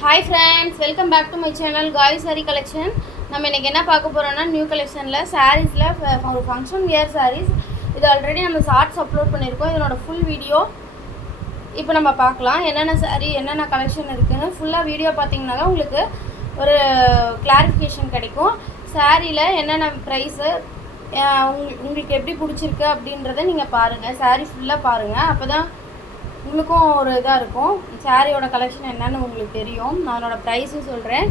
Hi friends, welcome back to my channel Gauri Saree Collection. நம்ம இன்னைக்கு என்ன பார்க்க போறோம்னா நியூ கலெக்ஷன்ல sareesல ஒரு ஃபங்க்ஷன் வியர் sarees. இது ஆல்ரெடி நம்ம ஷார்ட்ஸ் அப்லோட் பண்ணிருக்கோம். இதனோட ஃபுல் வீடியோ இப்போ நம்ம பார்க்கலாம். என்னென்ன saree என்னென்ன கலெக்ஷன் இருக்குன்னு ஃபுல்லா வீடியோ பாத்தீங்கன்னா உங்களுக்கு ஒரு கிளாரிஃபிகேஷன் கிடைக்கும். சாரியில என்னென்ன பிரைஸ் உங்களுக்கு எப்படி பிடிச்சிருக்கு அப்படின்றத நீங்க பாருங்க. saree ஃபுல்லா பாருங்க. அப்பதான் உங்களுக்கும் ஒரு இதாக இருக்கும். சாரியோட கலெக்ஷன் என்னன்னு உங்களுக்கு தெரியும். நான் அதனோட ப்ரைஸும் சொல்கிறேன்.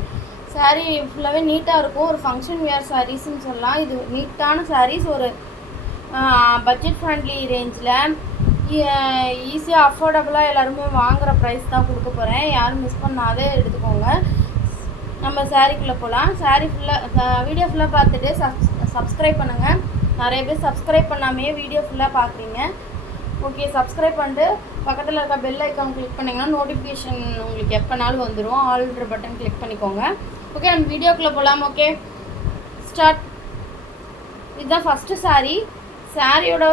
சாரீ ஃபுல்லாகவே நீட்டாக இருக்கும். ஒரு ஃபங்க்ஷன் வியர் சாரீஸ்ன்னு சொல்லலாம். இது நீட்டான சாரீஸ், ஒரு பட்ஜெட் ஃப்ரெண்ட்லி ரேஞ்சில் ஈஸியாக அஃபோர்டபுளாக எல்லாருமே வாங்குகிற ப்ரைஸ் தான் கொடுக்க போகிறேன். யாரும் மிஸ் பண்ணாத எடுத்துக்கோங்க. நம்ம சாரீக்குள்ளே போகலாம். சாரீ ஃபுல்லாக வீடியோ ஃபுல்லாக பார்த்துட்டு சப்ஸ்கிரைப் பண்ணுங்கள். நிறைய பேர் சப்ஸ்கிரைப் பண்ணாமையே வீடியோ ஃபுல்லாக பார்க்குறீங்க. ஓகே, சப்ஸ்கிரைப் பண்ணிட்டு பக்கத்தில் இருக்க பெல் ஐக்கான் கிளிக் பண்ணிங்கன்னா நோட்டிஃபிகேஷன் உங்களுக்கு எப்போனாலும் வந்துடும். ஆல்ன்ற பட்டன் கிளிக் பண்ணிக்கோங்க. ஓகே, நம்ம வீடியோக்குள்ளே போகலாம். Okay, start. இதுதான் ஃபஸ்ட்டு சாரீ. சாரியோட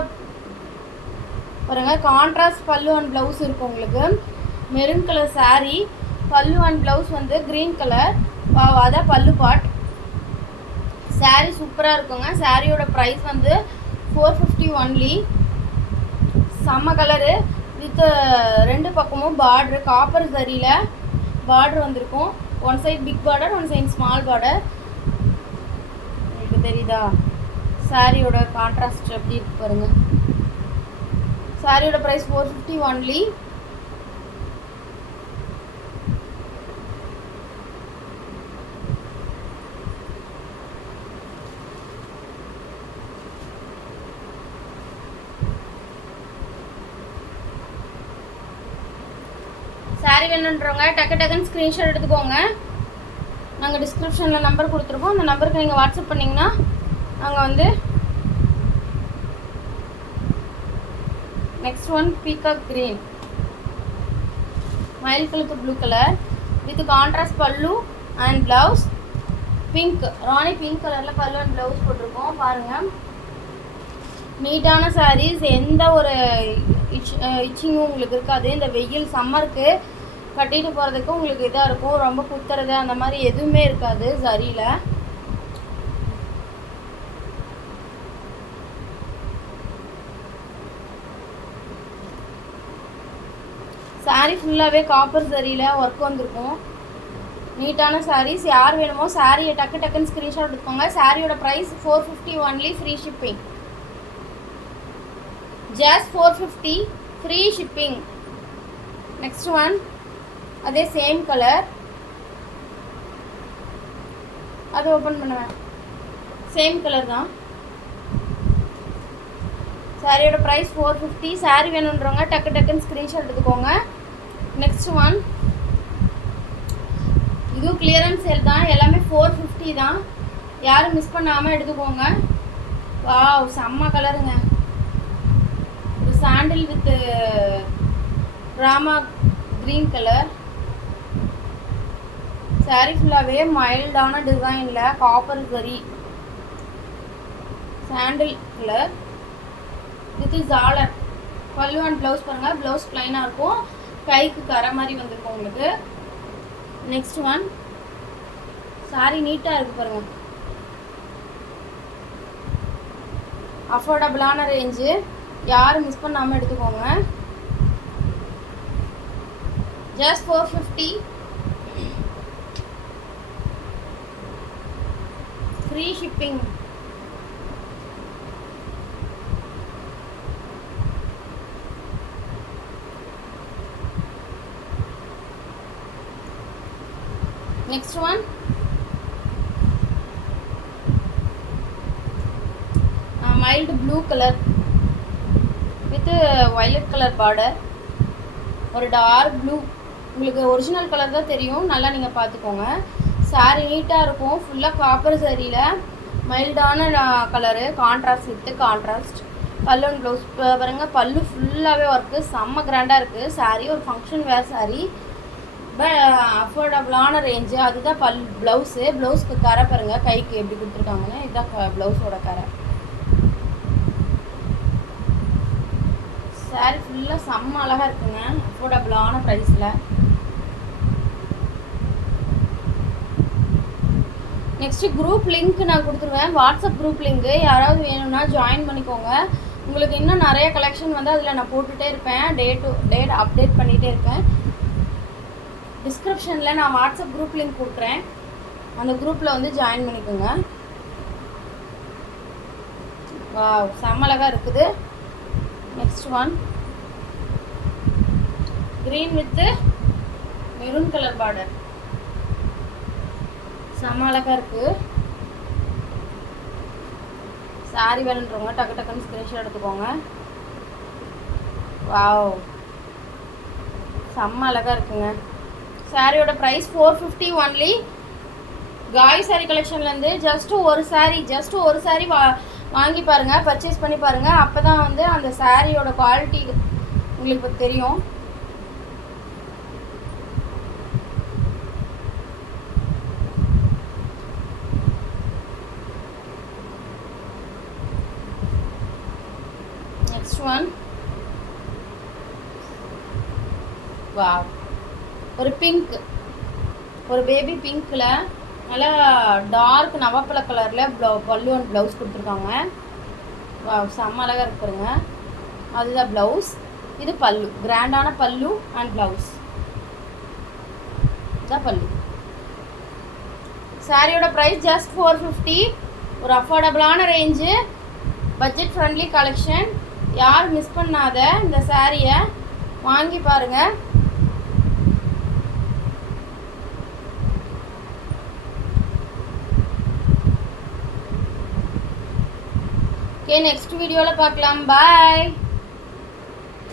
பாருங்கள், கான்ட்ராஸ்ட் பல்லு அண்ட் ப்ளவுஸ் இருக்கும். உங்களுக்கு மெரூன் கலர் சாரீ, பல்லு அண்ட் ப்ளவுஸ் வந்து க்ரீன் கலர். அதான் பல்லு பார்ட். சாரீ சூப்பராக இருக்குங்க. சாரியோட ப்ரைஸ் வந்து 450 ஒன்லி. செம்ம கலரு வித் ரெண்டு பக்கமும் பார்ட்ரு, காப்பர் சரியில் பார்ட்ரு வந்திருக்கும். One side big border, one side small border. உங்களுக்கு தெரியுதா சாரியோட கான்ட்ராஸ்ட் எப்படி இருக்கு பாருங்க. சாரியோட ப்ரைஸ் 450 ஒன்லி. சாரீ வேணுன்றவங்க டக்குன்னு ஸ்க்ரீன்ஷாட் எடுத்துக்கோங்க. நாங்கள் டிஸ்கிரிப்ஷனில் நம்பர் கொடுத்துருக்கோம். அந்த நம்பருக்கு நீங்கள் வாட்ஸ்அப் பண்ணிங்கன்னா நாங்கள் வந்து நெக்ஸ்ட் ஒன் பீகாக் க்ரீன், மயில் கழுத்து blue colour with contrast pallu and blouse. Pink, Rani pink கலரில் பல்லு அண்ட் ப்ளவுஸ் போட்டிருக்கோம். பாருங்கள், நீட்டான சாரீஸ். எந்த ஒரு இச்சிங்கும் உங்களுக்கு இருக்காது. இந்த வெயில் சம்மருக்கு கட்டிட்டு போகிறதுக்கு உங்களுக்கு இதாக இருக்கும். ரொம்ப குத்துறது அந்த மாதிரி எதுவுமே இருக்காது சரியில். சாரீ ஃபுல்லாகவே காப்பர் சரியில் ஒர்க் வந்திருக்கும். நீட்டான சாரீஸ். யார் வேணுமோ சாரியை டக்குன்னு ஸ்க்ரீன்ஷாட் எடுத்துக்கோங்க. சாரியோட price 450 only, free shipping. just 450 free shipping. next one அதே சேம் கலர். அது ஓப்பன் பண்ணுவேன். சேம் கலர் தான். சாரியோட ப்ரைஸ் 450. சாரி வேணுன்றவங்க டக்குன்னு ஸ்க்ரீன்ஷாட் எடுத்துக்கோங்க. நெக்ஸ்ட் ஒன், இதுவும் கிளியரன்ஸ் சேல் தான். எல்லாமே 450 தான். யாரும் மிஸ் பண்ணாமல் எடுத்துக்கோங்க. வாவ், செம்ம கலருங்க. சாண்டில் with Rama green colour. Sari ஃபுல்லாகவே மைல்டான டிசைனில் காப்பர் சரி சாண்டில் கலர் வித் ஜாலர். பல்லு அண்ட் ப்ளவுஸ் பாருங்கள். ப்ளவுஸ் ப்ளைனாக இருக்கும். கைக்கு கரை மாதிரி வந்திருக்கும் உங்களுக்கு. நெக்ஸ்ட் ஒன், சாரீ நீட்டாக இருக்குது பாருங்கள். அஃபோர்டபுளான ரேஞ்சு. யாரும் மிஸ் பண்ணாமல் எடுத்துக்கோங்க. Just 450 free shipping. Next one, mild blue colour with violet colour border. ஒரு டார்க் ப்ளூ. உங்களுக்கு ஒரிஜினல் கலர் தான் தெரியும். நல்லா நீங்கள் பார்த்துக்கோங்க. சாரீ நீட்டாக இருக்கும். ஃபுல்லாக காப்பர் சரியில் மைல்டான colour, contrast with contrast. Pallu and blouse பாருங்கள். பல்லு ஃபுல்லாகவே ஒர்க்கு செம்ம கிராண்டாக இருக்குது. சாரீ ஒரு ஃபங்க்ஷன் வேர் சாரீ, பட் அஃபோர்டபுளான ரேஞ்சு. அதுதான் ப்ளவுஸு. ப்ளவுஸ்க்கு கரை பாருங்கள், கைக்கு எப்படி கொடுத்துருக்காங்கன்னு. இதுதான் ப்ளவுஸோட கரை. சாரீ ஃபுல்லாக செம்ம அழகாக இருக்குங்க. அஃபோர்டபுளான ப்ரைஸில். நெக்ஸ்ட்டு குரூப் லிங்க் நான் கொடுத்துருவேன், வாட்ஸ்அப் குரூப் லிங்க்கு. யாராவது வேணும்னா ஜாயின் பண்ணிக்கோங்க. உங்களுக்கு இன்னும் நிறைய கலெக்ஷன் வந்து அதில் நான் போட்டுகிட்டே இருப்பேன், டே டு டேட் அப்டேட் பண்ணிகிட்டே இருப்பேன். டிஸ்கிரிப்ஷனில் நான் வாட்ஸ்அப் குரூப் லிங்க் கொடுக்குறேன், அந்த குரூப்பில் வந்து ஜாயின் பண்ணிக்கோங்க. வாவ், செம்ம அழகாக இருக்குது. Next one green with maroon colour border, செம்ம அழகாக இருக்குது. சாரி வேணுன்றவங்க டக்கு டக்குன்னு ஸ்க்ரீன்ஷாட் எடுத்துக்கோங்க. வாவ், செம்ம அழகாக இருக்குங்க. சாரியோட ப்ரைஸ் 450 ஒன்லி. காய் சாரி கலெக்ஷன்லேருந்து ஜஸ்ட்டு ஒரு சாரி வாங்கி பாருங்கள், பர்ச்சேஸ் பண்ணி பாருங்கள். அப்போ தான் வந்து அந்த சாரியோட குவாலிட்டி உங்களுக்கு தெரியும். நெக்ஸ்ட் ஒன் வாவ், ஒரு பிங்க், ஒரு பேபி பிங்க்கில் நல்லா டார்க் நவப்பழ கலரில் பல்லு அண்ட் ப்ளவுஸ் கொடுத்துருக்காங்க. வாவ், செம்ம அழகாக இருக்குதுங்க. அதுதான் ப்ளவுஸ், இது பல்லு, கிராண்டான பல்லு அண்ட் ப்ளவுஸ் தான் பல்லு. சாரியோட ப்ரைஸ் ஜஸ்ட் 450. ஒரு அஃபோர்டபுளான ரேஞ்சு, பட்ஜெட் ஃப்ரெண்ட்லி கலெக்ஷன். யார் மிஸ் பண்ணாத இந்த சாரியை வாங்கி பாருங்கள். ஓகே, நெக்ஸ்ட் வீடியோவில் பார்க்கலாம். பாய்.